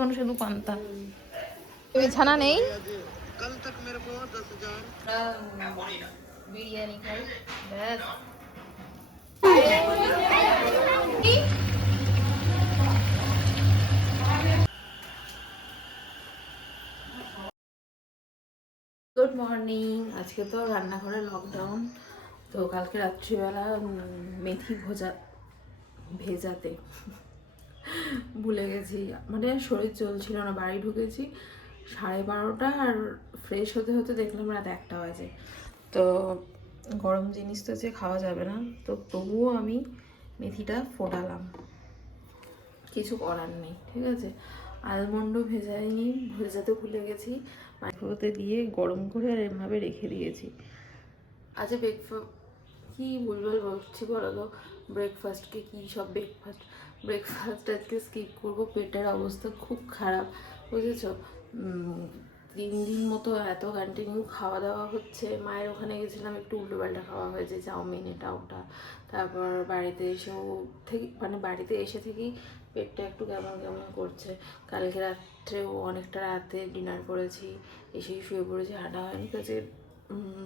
কোনো শুধু পান্তা বিছানা নেই। বিরিয়ানি খাই ব্যাস। Good morning. আজকে তো রান্নাঘরে লকডাউন, তো কালকে রাত্রিবেলা মেথি ভেজাতে ভুলে গেছি, মানে শরীর চলছিল না। বাড়ি ঢুকেছি 12:30 আর ফ্রেশ হতে হতে দেখলাম রাত 1টা বাজে। তো গরম জিনিস তো যে খাওয়া যাবে না, তো তবুও আমি মেথিটা ফোটালাম, কিছু করার নেই, ঠিক আছে। আলমন্ডও ভেজাতে ভুলে গেছি, মাইক্রোওয়েভে দিয়ে গরম করে আর এভাবে রেখে দিয়েছি। আচ্ছা কি ভুলভাল বলছি বলো তো, ব্রেকফাস্টকে কী সব ব্রেকফাস্ট আজকে স্কিপ করবো। পেটের অবস্থা খুব খারাপ, বুঝেছো। 3 দিন মতো এত কন্টিনিউ খাওয়া দাওয়া হচ্ছে। মায়ের ওখানে গেছিলাম, একটু উল্টোপাল্টা খাওয়া হয়েছে, চাউমিন এটা ওটা। তারপর বাড়িতে এসে থেকেই পেটটা একটু কেমন কেমন করছে। কালকে রাত্রেও অনেকটা রাতে ডিনার করেছি, এসেই শুয়ে পড়েছি, হাঁটা হয়নি। কাছে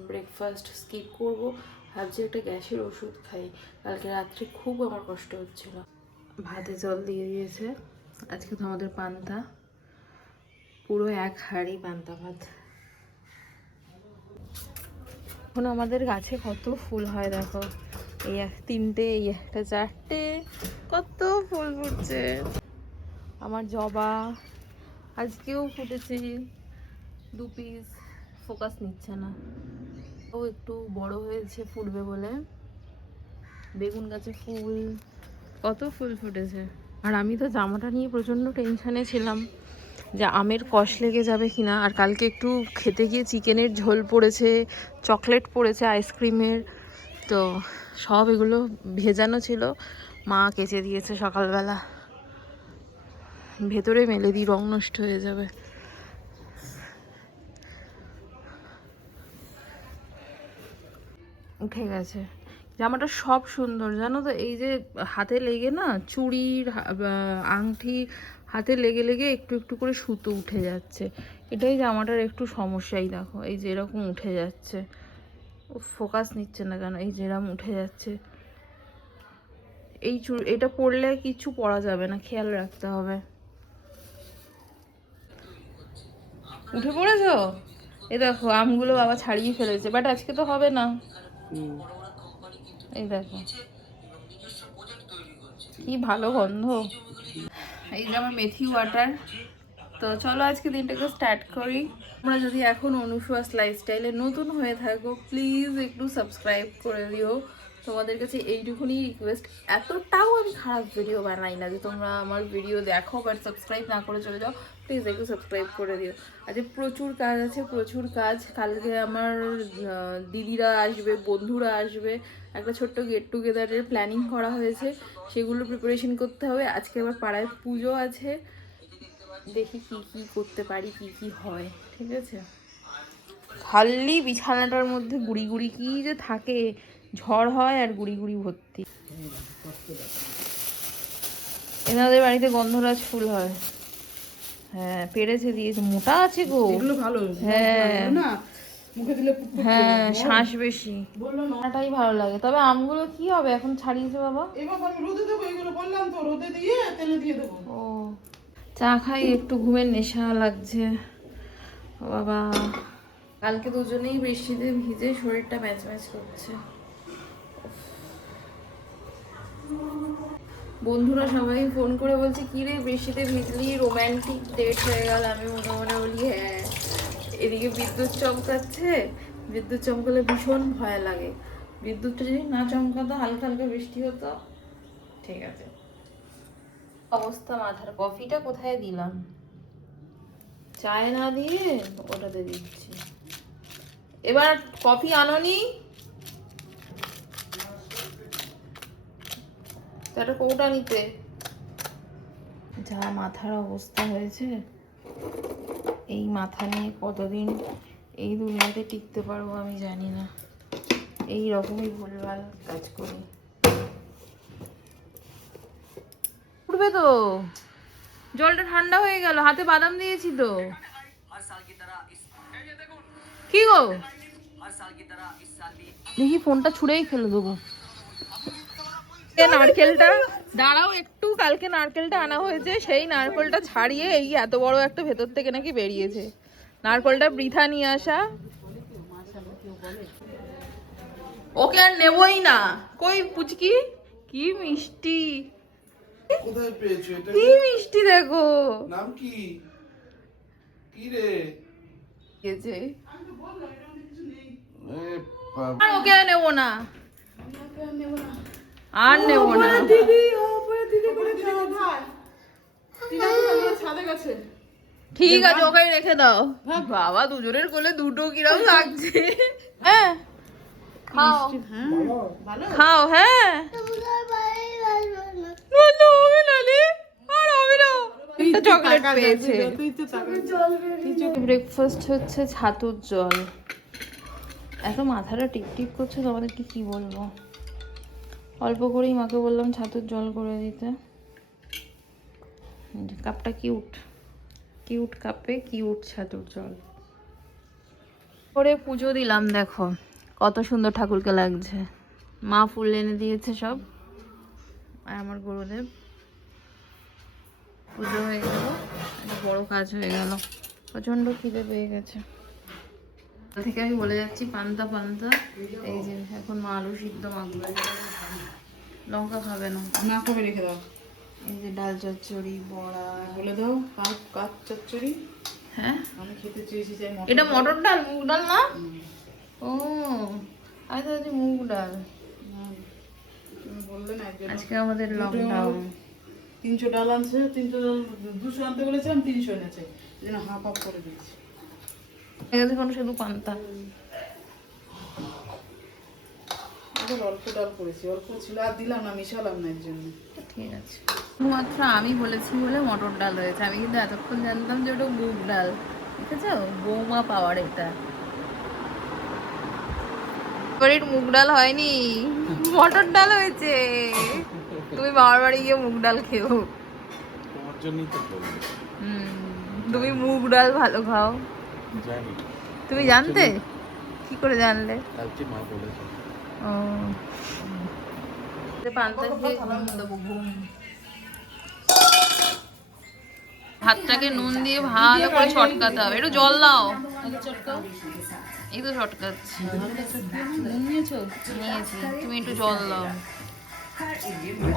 ব্রেকফাস্ট স্কিপ করব, ভাবছি একটা গ্যাসের ওষুধ খাই। কালকে রাত্রে খুব আমার কষ্ট হচ্ছিল। ভাতে জল দিয়ে দিয়েছে। আজকে তো আমাদের পান্তা, পুরো 1 হাঁড়ি পান্তা ভাত। এখন আমাদের গাছে কত ফুল হয় দেখো, এই 3টে, এই একটা 4টে, কত ফুল ফুটছে। আমার জবা আজকেও ফুটেছে 2 পিস, ফোকাস নিচ্ছে না। ও একটু বড় হয়েছে, ফুটবে বলে। বেগুন গাছে ফুল, কত ফুল ফুটেছে। আর আমি তো জামাটা নিয়ে প্রচণ্ড টেনশনে ছিলাম যে আমের কষ লেগে যাবে কিনা। আর কালকে একটু খেতে গিয়ে চিকেনের ঝোল পড়েছে, চকলেট পড়েছে আইসক্রিমের, তো সব এগুলো ভেজানো ছিল। মা কেচে দিয়েছে সকালবেলা, ভেতরে মেলে দিই, রং নষ্ট হয়ে যাবে। উঠে গেছে। জামাটা সব সুন্দর জানো তো, এই যে হাতে লেগে না, চুড়ির আংটি হাতে লেগে লেগে একটু একটু করে সুতো উঠে যাচ্ছে। এটাই জামাটার একটু সমস্যাই, দেখো এই যে এরকম উঠে যাচ্ছে। ও ফোকাস নিচ্ছে না কেন, এই যেরকম উঠে যাচ্ছে। এটা পরলে কিছু পরা যাবে না, খেয়াল রাখতে হবে। উঠে পড়েছো? এই দেখো আমগুলো বাবা ছাড়িয়ে ফেলেছে, বাট আজকে তো হবে না। এই দেখো কি ভালো গন্ধ। এই যে আমার মেথি ওয়াটার। তো চলো আজকে দিনটাকে স্টার্ট করি। তোমরা যদি এখন অনুসুয়াস লাইফস্টাইলে নতুন হয়ে থাকো, প্লিজ একটু সাবস্ক্রাইব করে দিও। তোমাদের কাছে এইটুকুনি রিকোয়েস্ট। এতটাও আমি খারাপ ভিডিও বানাই না যে তোমরা আমার ভিডিও দেখো বাট সাবস্ক্রাইব না করে চলে যাও। প্লিজ একটু সাবস্ক্রাইব করে দিও। আজকে প্রচুর কাজ আছে, প্রচুর কাজ। কালকে আমার দিদিরা আসবে, বন্ধুরা আসবে, একটা ছোট্ট গেট টুগেদারের প্ল্যানিং করা হয়েছে, সেগুলো প্রিপারেশন করতে হবে। আজকে আবার পাড়ায় পুজো আছে, দেখি কি কি করতে পারি, কি কি হয়, ঠিক আছে। খালি বিছানাটার মধ্যে গুড়ি গুড়ি কি যে থাকে, ঝড় হয় আর গুড়ি গুড়ি ভর্তি। এনাদের বাড়িতে গন্ধরাজ ফুল হয়। হ্যাঁ পেরেছে দিয়েছে, মোটা আছে গো। ভালো হ্যাঁ না, মুখে দিলে হ্যাঁ শ্বাস বেশি, ওটাই ভালো লাগে। তবে আমগুলো কি হবে এখন ছাড়িয়েছে বাবা? এবার আমি রোদে দেবো, এগুলো বললাম তো, রোদে দিয়ে তেলে দিয়ে দেবো। ও চা খাই, একটু ঘুমের নেশা লাগছে বাবা। কালকে দুজনেই বৃষ্টিতে ভিজে শরীরটা ম্যাচ ম্যাচ করছে। বন্ধুরা সবাই ফোন করে বলছে কি রে বৃষ্টিতে ভিজলি, রোম্যান্টিক ডেট হয়ে গেল। আমি মনে মনে বলি হ্যাঁ। এদিকে বিদ্যুৎ চমকাচ্ছে, বিদ্যুৎ চমকালে ভীষণ ভয় লাগে। বিদ্যুৎটা যদি না চমকাতো, হালকা হালকা বৃষ্টি হতো, ঠিক আছে। অবস্থা মাথার। কফিটা কোথায় দিলাম? চায় না দিয়ে ওটাতে দিচ্ছি। এবার কফি আনোনি, একটা কৌটা নিতে। যা মাথার অবস্থা হয়েছে, এই মাথা নিয়ে কতদিন এই দুনিয়াতে টিকতে পারবো আমি জানি না। এই রকমই ভুলভাল কাজ করি। উঠবে তো, জলটা ঠান্ডা হয়ে গেল, হাতে বাদাম দিয়েছি তো। কি গো, দেখি ফোনটা ছুঁড়েই ফেলে দেবো। নারকেলটা দাঁড়াও একটু, কালকে নারকেলটা আনা হয়েছে, সেই নারকেলটা ছাড়িয়ে এই এত বড় একটা ভেতর থেকে নাকি বেরিয়েছে। নারকেলটা বৃথা নিয়ে আসা। ওকে আর নেবই না। কই পুচকি, কি মিষ্টি, কোথায় পেয়েছো এটা? কি মিষ্টি দেখো। নাম কি? কি রে? গেছে। এ বাবা। আর ওকে আর নেবো না, আর নেবো না। দিদি ওপরে দিদি করে খায়। ছাদে গেছে। ঠিক আছে, ওকে রেখে দাও। বাবা দুজনের কোলে দুটো কিরম লাগছে। হ্যাঁ খাও, ভালো খাও। হ্যাঁ চকলেট পেয়েছে। তুই তো ব্রেকফাস্ট হচ্ছে ছাতুর জল। এত মাথাটা টিপটিপ করছে, তোমাদেরকে কি বলবো। অল্প করেই মাকে বললাম ছাতুর জল করে দিতে। কাপটা কিউট, কিউট কাপে কিউট ছাতুর জল করে পুজো দিলাম। দেখো কত সুন্দর ঠাকুরকে লাগছে। মা ফুল এনে দিয়েছে সব, আর আমার গুরুদেব। পুজো হয়ে গেল, একটা বড় কাজ হয়ে গেল। প্রচন্ড খিদে পেয়ে গেছে। থেকে আমি বলে যাচ্ছি পান্তা পান্তা। এই যে এখন মা আলু সিদ্ধ মাখবে, লঙ্কা খাবে না। না কবে রেখে দাও। এই যে ডাল চচ্চড়ি, বড়া। বলে দাও কাজ চচ্চড়ি। হ্যাঁ আমি খেতে চেয়েছি যে এটা মটর ডাল, মুগ ডাল না? ও আমি তো ভাবছি মুগ ডাল। তুমি বললে না একজন আজকে আমাদের লকডাউন। 300 ডাল আনছে, 300 ডাল 200 আনতে বলেছিলাম, 300 এনেছে। এই জন্য হাফ হাফ করে দিয়েছি। এখানে কোনো শুধু পান্তা। এবার অল্প ডাল করেছি, অল্প ছিল আর দিলাম না, মিশালাম না এর জন্য। ঠিক আছে, শুধুমাত্র আমি বলেছি বলে মটর ডাল হয়েছে। আমি কিন্তু এতক্ষণ জানতাম যে ওটা মুগ ডাল। দেখেছো, বৌমা পাওয়ার এটা। বাড়ির মুগ ডাল হয়নি, মটর ডাল হয়েছে। তুমি বাবার বাড়ি গিয়ে মুগ ডাল খেও। তোমার জন্যই তো বলবো। তুমি মুগ ডাল ভালো খাও। জানি। তুমি জানতে, কি করে জানলে? কালকে মা বলেছে। ও পান্তা খেয়ে ঘুম দেবো, ঘুম। ভাতটাকে নুন দিয়ে ভালো করে চটকাতে হবে। একটু জল দাও, এই তো চটকাচ্ছি। নিয়েছি, তুমি একটু জল দাও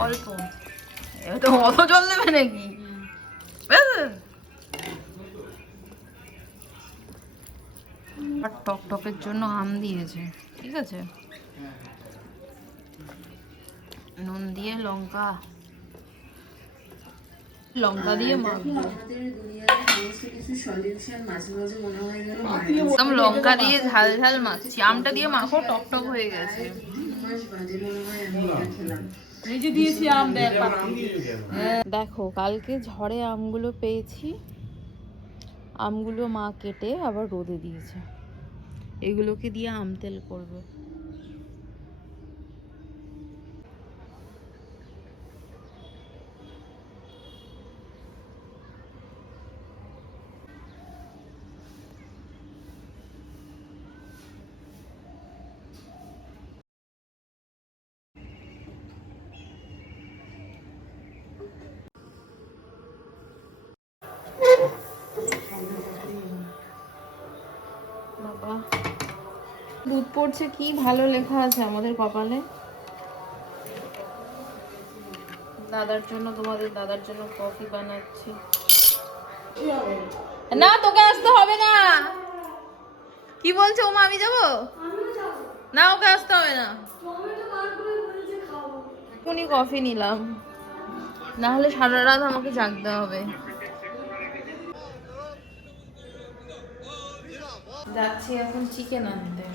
অল্প। এটা অত জল দেবে নাকি? আর টক টকের জন্য আম দিয়েছে, ঠিক আছে। নুন দিয়ে লঙ্কা, লঙ্কা দিয়ে মাখবো। একদম লঙ্কা দিয়ে ঝাল ঝাল মাখছি। আমটা দিয়ে মাখো, টক টক হয়ে গেছে। নিজে দিয়েছি আম, দেখ দেখো কালকে ঝড়ে আমগুলো পেয়েছি। আমগুলো মা কেটে আবার রোদে দিয়েছে। এগুলোকে দিয়ে আম তেল করবে। বাবা দুধ পড়ছে, কি ভালো লেখা আছে আমাদের কপালে। দাদার জন্য, তোমাদের দাদার জন্য কফি বানাচ্ছি। না তোকে আসতে হবে না। কি বলছো ওমা, আমি যাবো না? ওকে আসতে হবে না। এখনই কফি নিলাম, না হলে সারা রাত আমাকে জাগতে হবে। যাচ্ছি এখন চিকেন আনতে।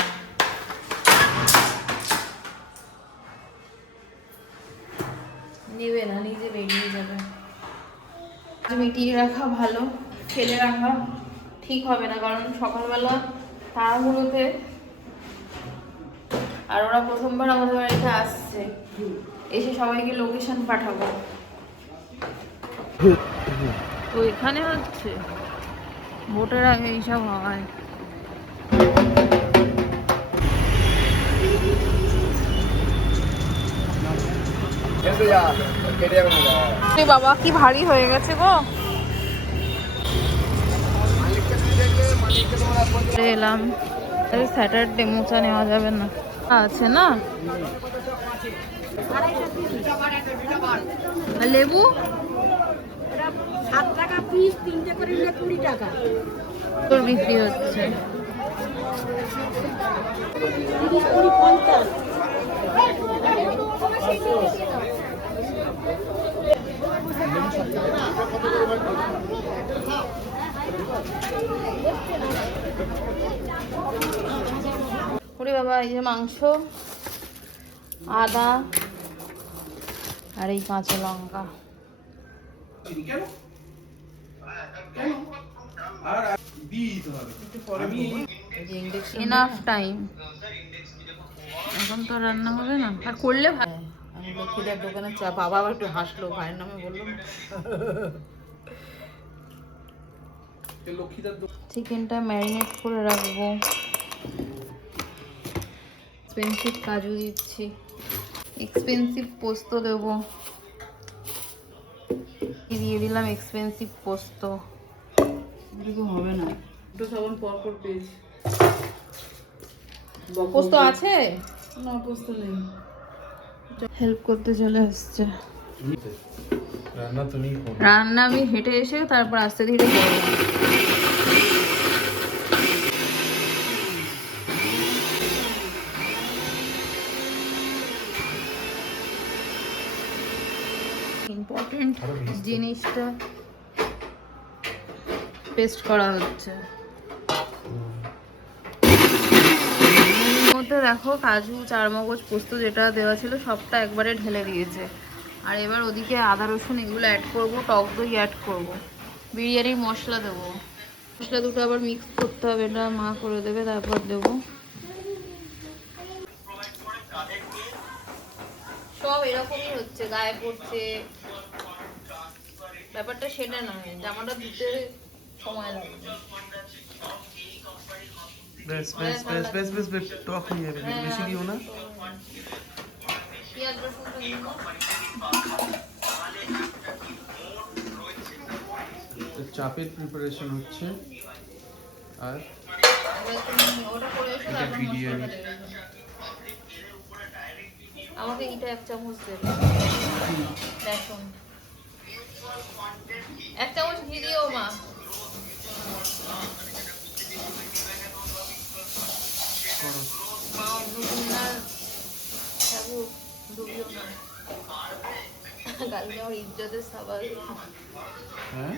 নেবে না, নিজে বেরিয়ে যাবে। মিটিয়ে রাখা ভালো, ফেলে রাখা ঠিক হবে না। কারণ সকালবেলা তাড়াহুড়োতে, আর ওরা প্রথমবার আমাদের বাড়িতে আসছে, এসে সবাইকে লোকেশন পাঠাবো। তো এখানে হচ্ছে ভোটের আগে এইসব হয়। বাবা কি ভারী হয়ে গেছে গো। এলাম স্যাটারডে মোচা নেওয়া যাবে না, আছে না। লেবু 7 টাকা পিস, 3টে করে নিলে 20 টাকা। তোর বিক্রি হচ্ছে। 30, 20, 50। ওরে বাবা, এই যে মাংস, আদা আর এই কাঁচা লঙ্কা। এনাফ টাইম, এখন তো রান্না হবে না, আর করলে ভালো। আমি লক্ষ্মীদার দোকানে চা, বাবা আবার একটু হাসলো, ভাইয়ের নামে বললো। চিকেনটা ম্যারিনেট করে রাখবো। এক্সপেন্সিভ কাজু দিচ্ছি, এক্সপেন্সিভ পোস্ত দেবো, দিয়ে দিলাম এক্সপেন্সিভ পোস্ত। এটুকু হবে না, একটু সাবান পর পর পেয়েছি। পোস্ত আছে না, পোস্ত নেই। হেল্প করতে চলে আসছে। রান্না তুমি করো। রান্না আমি হেঁটে এসে তারপর আস্তে ধীরে করবো। ইম্পর্টেন্ট জিনিসটা পেস্ট করা হচ্ছে। মধ্যে দেখো কাজু, চারমগজ, পোস্ত যেটা দেওয়া ছিল সবটা একবারে ঢেলে দিয়েছে। আর এবার ওদিকে আদা রসুন এগুলো অ্যাড করব, টক দই অ্যাড করব, বিরিয়ানির মশলা দেবো। মশলা দুটো আবার মিক্স করতে হবে, এটা মা করে দেবে, তারপর দেবো। সব এরকমই হচ্ছে, গায়ে পড়ছে, ব্যাপারটা সেটা নয়, জামাটা দিতে সময় লাগবে। বেশ বেশ বেশ বেশ বেশ বেশ টক হয়ে যাবে, বেশি দিও না। পেঁয়াজ রসুনটা দিব। চাপের প্রিপারেশন হচ্ছে। আর এবার তুমি ওটা করে এসো, এটা তারপর বিরিয়ানি। মশলাটা দেবে। আমাকে এটা 1 চামচ দেবে, বেসন 1 চামচ ঘি দিও মা। করো। মা অন্নপূর্ণার ঠাকুর ডুবিও না, কালকে আমার ইজ্জতের সওয়াল, হ্যাঁ,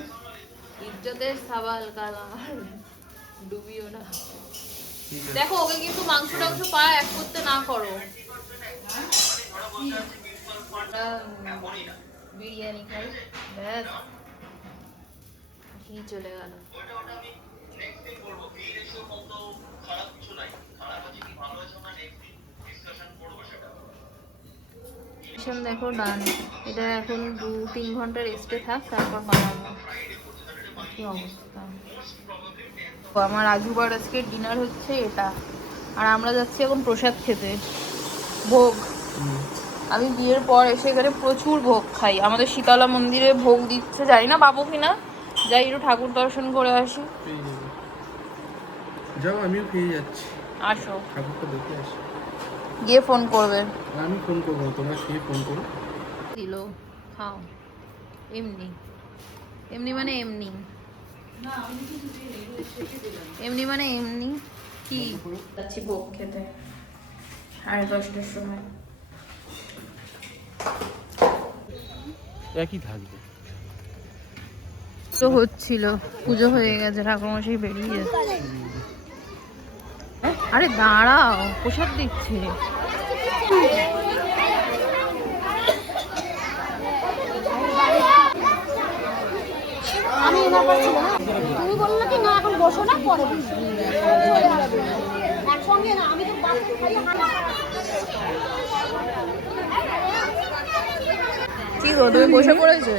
ইজ্জতের সওয়াল কাল আমার, ডুবিও না। ঠিক আছে। দেখো ওকে কিন্তু মাংস টাংস পা এক করতে না করো। আমরা বিরিয়ানি খাই, ব্যাস ঘি চলে গেল। দেখো ডান, এটা এখন 2-3 ঘন্টা রেস্টে থাক, তারপর বানাবো। কি অবস্থা। তো আমার আজুবার আজকে ডিনার হচ্ছে এটা, আর আমরা যাচ্ছি এখন প্রসাদ খেতে, ভোগ। আমি বিয়ের পর এসে এখানে প্রচুর ভোগ খাই, আমাদের শীতলা মন্দিরে ভোগ দিচ্ছে, জানি না পাবো কিনা, যাই একটু ঠাকুর দর্শন করে আসি। পেয়ে যাবে। যাও, আমিও পেয়ে যাচ্ছি। আসো, ঠাকুরটা দেখে আসি। গিয়ে ফোন করবে। আমি ফোন করবো, তোমরা খেয়ে ফোন করো। দিল খাও, এমনি এমনি মানে এমনি, এমনি মানে এমনি। কি যাচ্ছি ভোগ খেতে 10:30টার সময়। একই থাকবে। তো হচ্ছিল, পুজো হয়ে গেছে, ঠাকুরমশাই বেরিয়ে যাচ্ছে। আরে দাঁড়াও, প্রসাদ দিচ্ছে। আমি এবার পাচ্ছি না, তুমি বললে কি না এখন বসো না, পরে বসো। একসঙ্গে না, আমি তো বাথরুম খাইয়ে কি গো, তুমি বসে পড়েছো?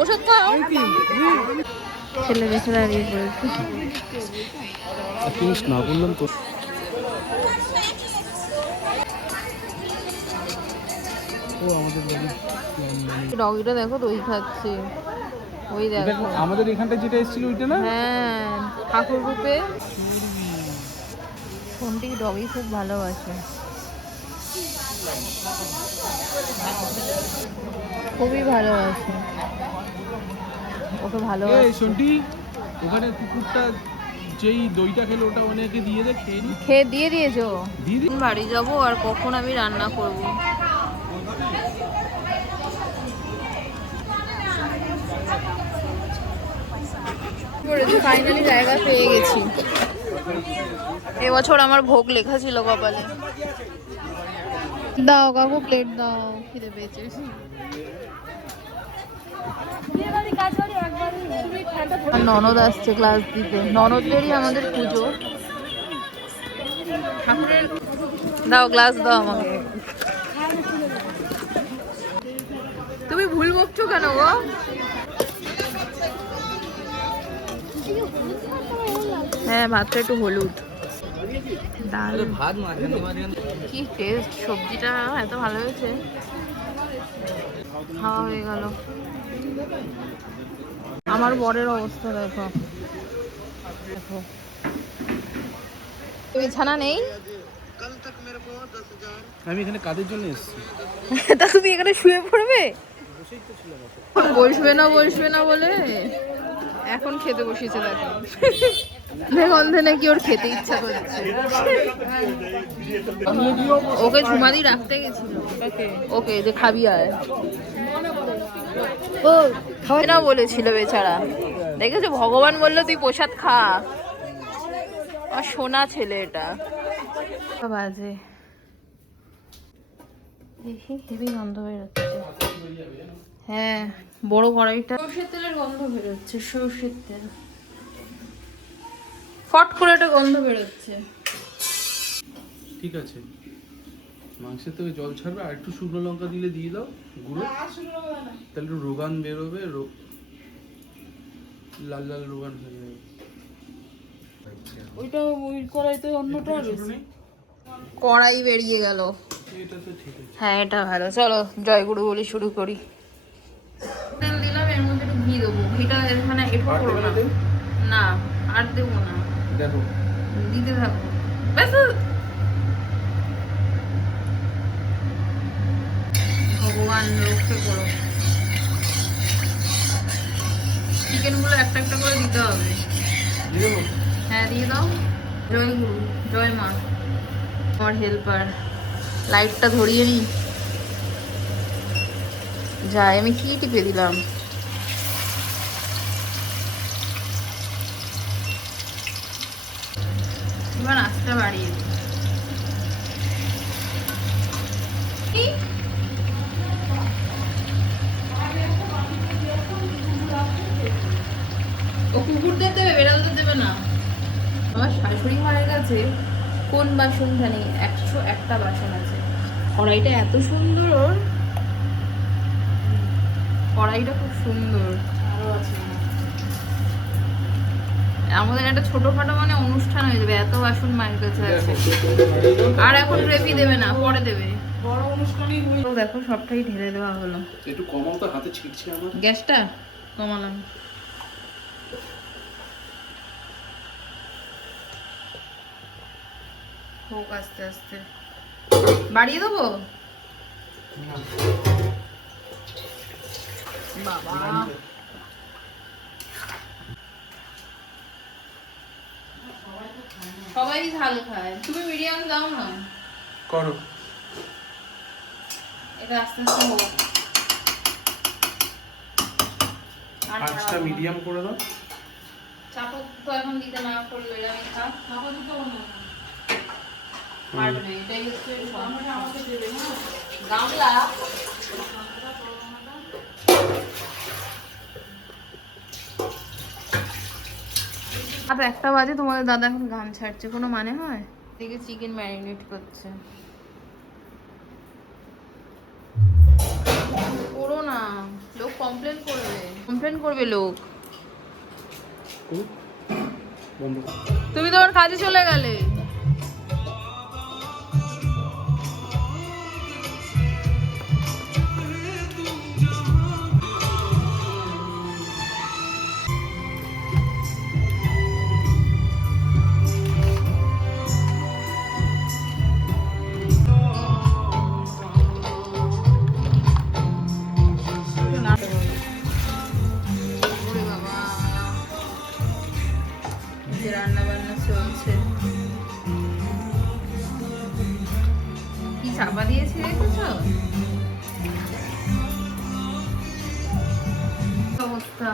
ওষুধ খাও। ছেলে বেচারা হারিয়ে পড়েছে। না বললাম তো ও আমাদের ডগিটা দেখো দই খাচ্ছে। ওই দেখো আমাদের এখানটা যেটা এসেছিল ওইটা না? হ্যাঁ, ঠাকুর রূপে। ফোনটি ডগি খুব ভালোবাসে, খুবই ভালোবাসে ওকে, ভালোবাসে। শুনটি ওখানে কুকুরটা যেই দইটা খেলো ওটা অনেকে দিয়ে দে, খেয়ে নি। খেয়ে দিয়ে দিয়েছো? বাড়ি যাব আর কখন আমি রান্না করব। ফাইনালি জায়গা পেয়ে গেছি। এবছর আমার ভোগ লেখা ছিল কপালে। দাও কাকু, প্লেট দাও, খিদে পেয়েছে। ননদ আসছে ক্লাস দিতে, ননদদেরই আমাদের পুজো। ঠাকুরের দাও, গ্লাস দাও আমাকে। তুমি ভুল বকছো কেন গো? হ্যাঁ, ভাতটা একটু হলুদ, ডাল, কি টেস্ট, সবজিটা এত ভালো হয়েছে। খাওয়া হয়ে গেল। আমার বরের অবস্থা দেখো, দেখো বিছানা নেই। আমি এখানে কাদের জন্য এসেছি? তা তুমি এখানে শুয়ে পড়বে? বসবে না বসবে না বলে এখন খেতে বসেছে। দেখো দেখো অন্ধে নাকি ওর খেতে ইচ্ছা করছে। ওকে ঝুমাদি রাখতে গেছিল, ওকে যে খাবি আয়, ও খাবে না বলেছিল বেচারা। দেখেছো, ভগবান বললো তুই প্রসাদ খা। আর সোনা ছেলে এটা। বাজে দেখি, হেভি গন্ধ বেরোচ্ছে। হ্যাঁ, বড় কড়াইটা সরষের তেলের গন্ধ বেরোচ্ছে, সরষের তেল ফট করে একটা গন্ধ বেরোচ্ছে। ঠিক আছে, মাংসের থেকে জল ছাড়বে, আর একটু শুকনো লঙ্কা দিলে দিয়ে দাও গুঁড়ো, তাহলে একটু রোগান বেরোবে, লাল লাল রোগান হয়ে যাবে। ওইটা ওই কড়াইতে অন্যটা বেশি। কড়াই বেরিয়ে গেল। এটা তো ঠিক আছে। হ্যাঁ, এটা ভালো। চলো জয়গুরু বলি শুরু করি। তেল দিলাম, এর মধ্যে একটু ঘি দেবো। ঘিটা এখানে একটু করবো না, না আর দেবো না, দেখো দিতে থাকবো ব্যাস। ভগবান রক্ষে করো। চিকেন গুলো একটা একটা করে দিতে হবে। হ্যাঁ, দিয়ে দাও। জয় গুরু, জয় মা। আমার হেল্পার। লাইটটা ধরিয়ে নি। যাই, আমি কি টিপে দিলাম? এবার আঁচটা বাড়িয়ে দিই। ও কুকুরদের দেবে, বেড়ালদের দেবে না। আমার শাশুড়ি মায়ের কাছে কোন বাসনটা নেই, 101টা বাসন আছে। কড়াইটা এত সুন্দর, ওর কড়াইটা খুব সুন্দর। আরো আছে আমাদের একটা ছোটখাটো মানে অনুষ্ঠান হয়ে যাবে, এত বাসন মায়ের কাছে আছে। আর এখন গ্রেভি দেবে না, পরে দেবে। বড় অনুষ্ঠানই হই। তো দেখো সবটাই ঢেলে দেওয়া হলো। একটু কমাও তো, হাতে ছিটছে আমার। গ্যাসটা কমালাম। হোক আস্তে আস্তে। বাড়িয়ে দেবো বাবা। সবাই ঝাল খায়, তুমি মিডিয়াম দাও না। করো। এটা আস্তে আস্তে হোক। আঁচটা মিডিয়াম করে দাও। চাপা তো এখন দিতে না করলে আমি খা। চাপা দিতে না পারবে না, এটাই হচ্ছে আমাকে দেবে না গামলা। আপ 1টা বাজে, তোমাদের দাদা এখন গান ছাড়ছে, কোনো মানে হয়? এদিকে চিকেন ম্যারিনেট করছে। করো না, লোক কমপ্লেন করবে। করবে লোক। করুক। বন্ধ কর। তুমি তোমার কাজে চলে গেলে। ওরে বাবা, যে রান্না বান্না চলছে, কি চাপা দিয়েছি দেখেছো? অবস্থা,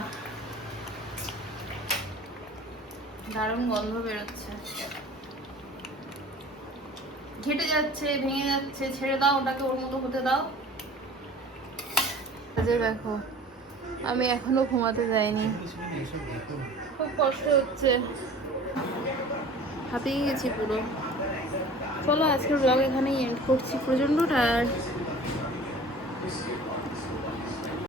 দারুণ গন্ধ বেরোচ্ছে। ঘেটে যাচ্ছে, ভেঙে যাচ্ছে, ছেড়ে দাও ওটাকে, ওর মতো হতে দাও। যে দেখো, আমি এখনো ঘুমাতে যাইনি, খুব কষ্ট হচ্ছে, হাঁপিয়ে গেছি পুরো। চলো আজকের ব্লগ এখানেই এন্ড করছি, প্রচন্ড টায়ার্ড।